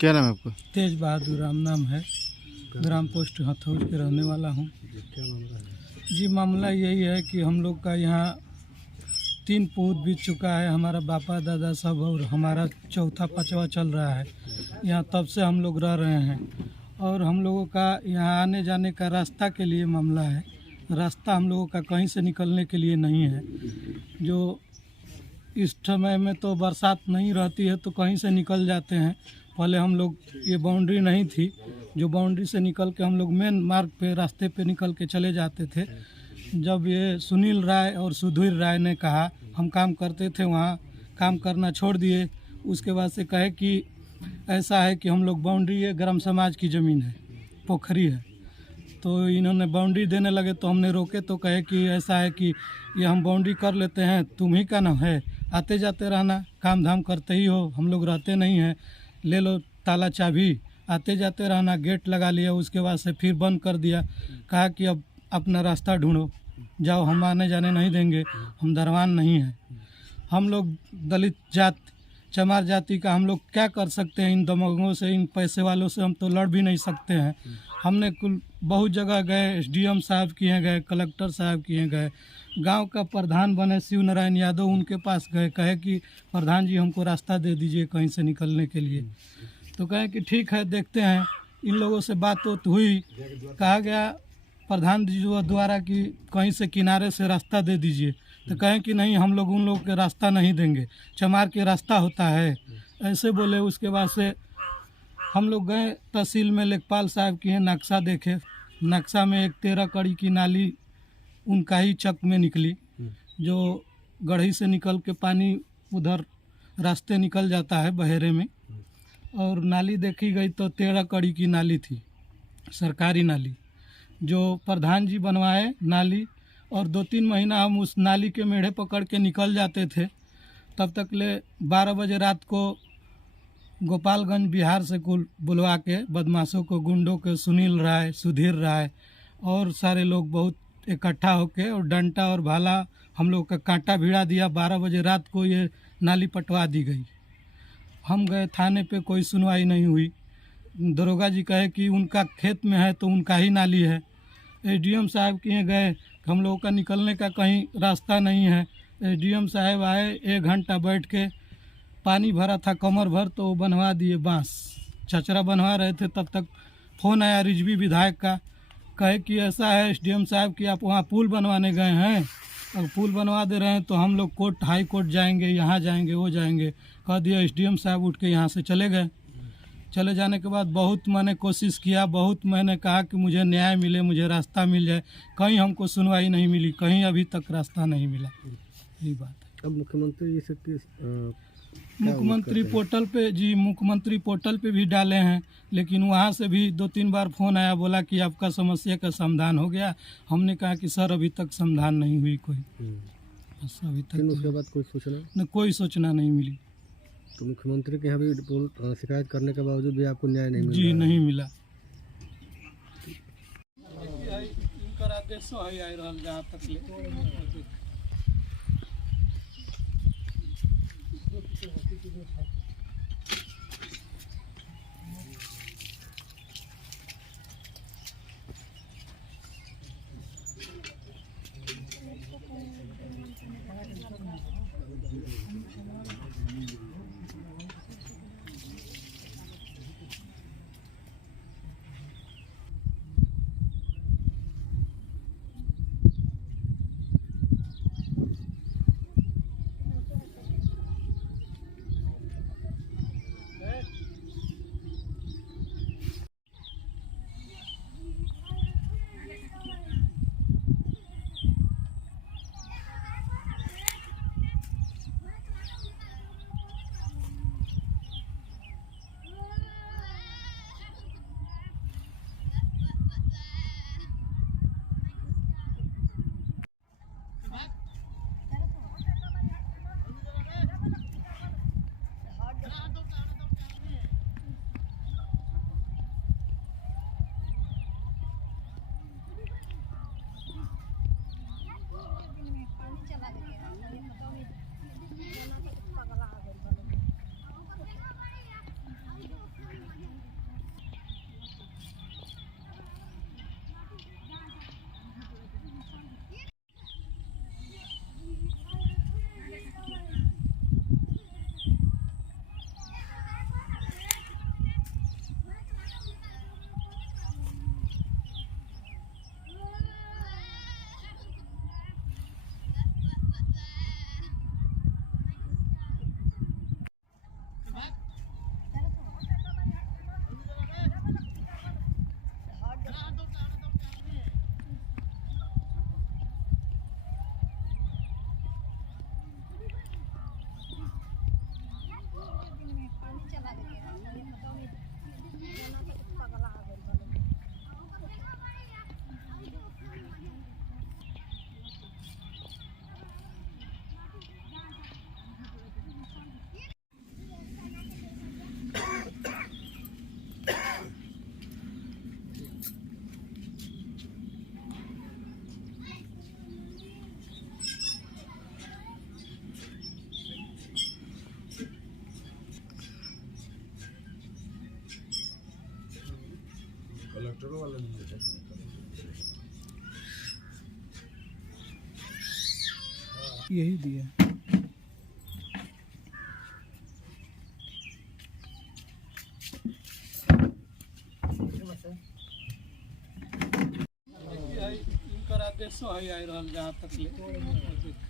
क्या नाम है आपका? तेज बहादुर राम नाम है। ग्राम पोस्ट हथौड़ के रहने वाला हूँ। क्या मामला है? जी मामला यही है कि हम लोग का यहाँ 3 पूत बीत चुका है, हमारा बापा दादा सब, और हमारा चौथा पांचवा चल रहा है यहाँ। तब से हम लोग रह रहे हैं और हम लोगों का यहाँ आने जाने का रास्ता के लिए मामला है। रास्ता हम लोगों का कहीं से निकलने के लिए नहीं है। जो इस समय में तो बरसात नहीं रहती है तो कहीं से निकल जाते हैं। पहले हम लोग, ये बाउंड्री नहीं थी, जो बाउंड्री से निकल के हम लोग मेन मार्ग पे रास्ते पे निकल के चले जाते थे। जब ये सुनील राय और सुधीर राय ने कहा, हम काम करते थे वहाँ, काम करना छोड़ दिए। उसके बाद से कहे कि ऐसा है कि हम लोग बाउंड्री, ये ग्राम समाज की ज़मीन है, पोखरी है, तो इन्होंने बाउंड्री देने लगे तो हमने रोके तो कहे कि ऐसा है कि ये हम बाउंड्री कर लेते हैं, तुम ही का नाम है, आते जाते रहना, काम धाम करते ही हो, हम लोग रहते नहीं हैं, ले लो ताला चाबी, आते जाते रहना। गेट लगा लिया, उसके बाद से फिर बंद कर दिया। कहा कि अब अपना रास्ता ढूंढो, जाओ, हम आने जाने नहीं देंगे, हम दरवान नहीं हैं। हम लोग दलित जात, चमार जाति का, हम लोग क्या कर सकते हैं इन दमंगों से, इन पैसे वालों से हम तो लड़ भी नहीं सकते हैं। हमने कुल बहुत जगह गए, एसडीएम साहब के यहाँ गए, कलेक्टर साहब के यहाँ गए, गांव का प्रधान बने शिव नारायण यादव, उनके पास गए, कहे कि प्रधान जी हमको रास्ता दे दीजिए कहीं से निकलने के लिए। तो कहे कि ठीक है, देखते हैं। इन लोगों से बात हुई, कहा गया प्रधान जी द्वारा कि कहीं से किनारे से रास्ता दे दीजिए। तो कहें कि नहीं, हम लोग उन लोगों के रास्ता नहीं देंगे, चमार के रास्ता होता है, ऐसे बोले। उसके बाद से हम लोग गए तहसील में, लेखपाल साहब की है, नक्शा देखे। नक्शा में एक 13 कड़ी की नाली उनका ही चक में निकली, जो गढ़ी से निकल के पानी उधर रास्ते निकल जाता है बहेरे में। और नाली देखी गई तो 13 कड़ी की नाली थी, सरकारी नाली, जो प्रधान जी बनवाए नाली। और 2-3 महीना हम उस नाली के मेढ़े पकड़ के निकल जाते थे। तब तक ले 12 बजे रात को गोपालगंज बिहार से कुल बुलवा के बदमाशों को, गुंडों के, सुनील राय, सुधीर राय और सारे लोग बहुत इकट्ठा होके, और डंटा और भाला हम लोग का कांटा भिड़ा दिया। 12 बजे रात को ये नाली पटवा दी गई। हम गए थाने पे, कोई सुनवाई नहीं हुई। दरोगा जी कहे कि उनका खेत में है तो उनका ही नाली है। एसडीएम साहब के यहाँ गए, हम लोगों का निकलने का कहीं रास्ता नहीं है। एसडीएम साहब आए, 1 घंटा बैठ के, पानी भरा था कमर भर, तो वो बनवा दिए, बांस चचरा बनवा रहे थे। तब तक फ़ोन आया रिजवी विधायक का, कहे कि ऐसा है एसडीएम साहब कि आप वहाँ पुल बनवाने गए हैं, अब पुल बनवा दे रहे हैं तो हम लोग कोर्ट, हाई कोर्ट जाएंगे, यहाँ जाएंगे, वो जाएंगे। कह दिया। एसडीएम साहब उठ के यहाँ से चले गए। चले जाने के बाद बहुत मैंने कोशिश किया, बहुत मैंने कहा कि मुझे न्याय मिले, मुझे रास्ता मिल जाए, कहीं हमको सुनवाई नहीं मिली, कहीं अभी तक रास्ता नहीं मिला। यही बात है। अब मुख्यमंत्री जी से मुख्यमंत्री पोर्टल पे, जी मुख्यमंत्री पोर्टल पे भी डाले हैं, लेकिन वहाँ से भी 2-3 बार फ़ोन आया, बोला कि आपका समस्या का समाधान हो गया। हमने कहा कि सर अभी तक समाधान नहीं हुई कोई, बस अभी तक। उसके बाद कोई सूचना न, कोई सूचना नहीं मिली। तो मुख्यमंत्री के यहाँ भी शिकायत करने के बावजूद भी आपको न्याय नहीं मिला? जी नहीं मिला। इनकर आदेशो है आए रहल जहाँ तक ले। यही दिया। इनकर आदेशो है आ रहल जहाँ तक ले